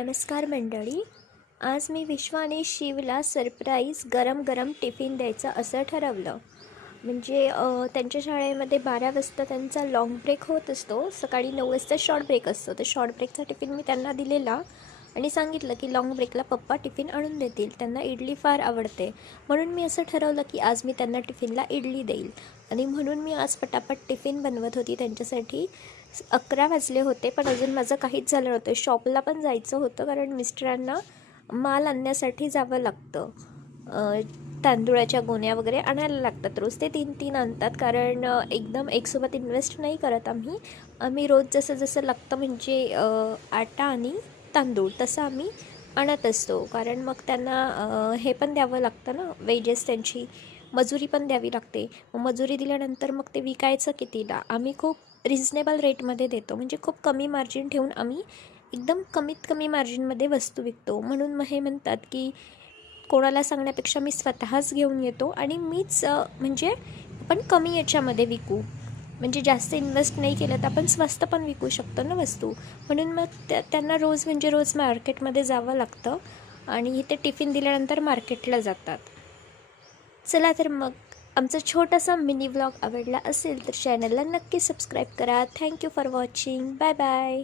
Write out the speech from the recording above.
नमस्कार मंडळी. आज मी विश्व आणि शिवला सरप्राईज गरम गरम टिफिन द्यायचं असं ठरवलं. म्हणजे त्यांच्या शाळेमध्ये 12 वाजता त्यांचा लॉंग ब्रेक होत असतो. सकाळी 9 वाजता शॉर्ट ब्रेक असतो. तर शॉर्ट ब्रेकचा टिफिन मी त्यांना दिलेला आणि सांगितलं की लॉंग ब्रेकला पप्पा टिफिन आणून देतील. त्यांना इडली फार आवडते, म्हणून मी असं ठरवलं की आज मी त्यांना टिफिनला इडली देईल. आणि म्हणून मी आज पटापट टिफिन बनवत होती त्यांच्यासाठी. 11 वाजले होते, पण अजून माझं काहीच झालं नव्हतं. शॉपला पण जायचं होतं, कारण मिस्टरांना माल आणण्यासाठी जावं लागतं. तांदूळाच्या गोण्या वगैरे आणायला लागतात रोज. ते 3-3 आणतात, कारण एकदम एकसोबत इन्व्हेस्ट नाही करत आम्ही रोज जसं जसं लागतं, म्हणजे आटा आणि तांदूळ तसं आम्ही आणत असतो. कारण मग त्यांना हे पण द्यावं लागतं ना, वेजेस, त्यांची मजुरी पण द्यावी लागते. मग मजुरी दिल्यानंतर मग ते विकायचं कितीला. आम्ही खूप रिझनेबल रेटमध्ये देतो, म्हणजे खूप कमी मार्जिन ठेवून आम्ही एकदम कमीत कमी मार्जिनमध्ये वस्तू विकतो. म्हणून मग हे म्हणतात की कोणाला सांगण्यापेक्षा मी स्वतःच घेऊन येतो आणि मीच म्हणजे आपण कमी याच्यामध्ये विकू, म्हणजे जास्त इन्व्हेस्ट नाही केलं तर आपण स्वस्त पण विकू शकतो ना वस्तू. म्हणून मग त्यांना रोज म्हणजे रोज मार्केटमध्ये जावं लागतं आणि इथे टिफिन दिल्यानंतर मार्केटला जातात. चला तर मग आमचा छोटासा मिनी व्लॉग आवडला असेल तर चॅनलला नक्की सबस्क्राईब करा. Thank you for watching. Bye bye.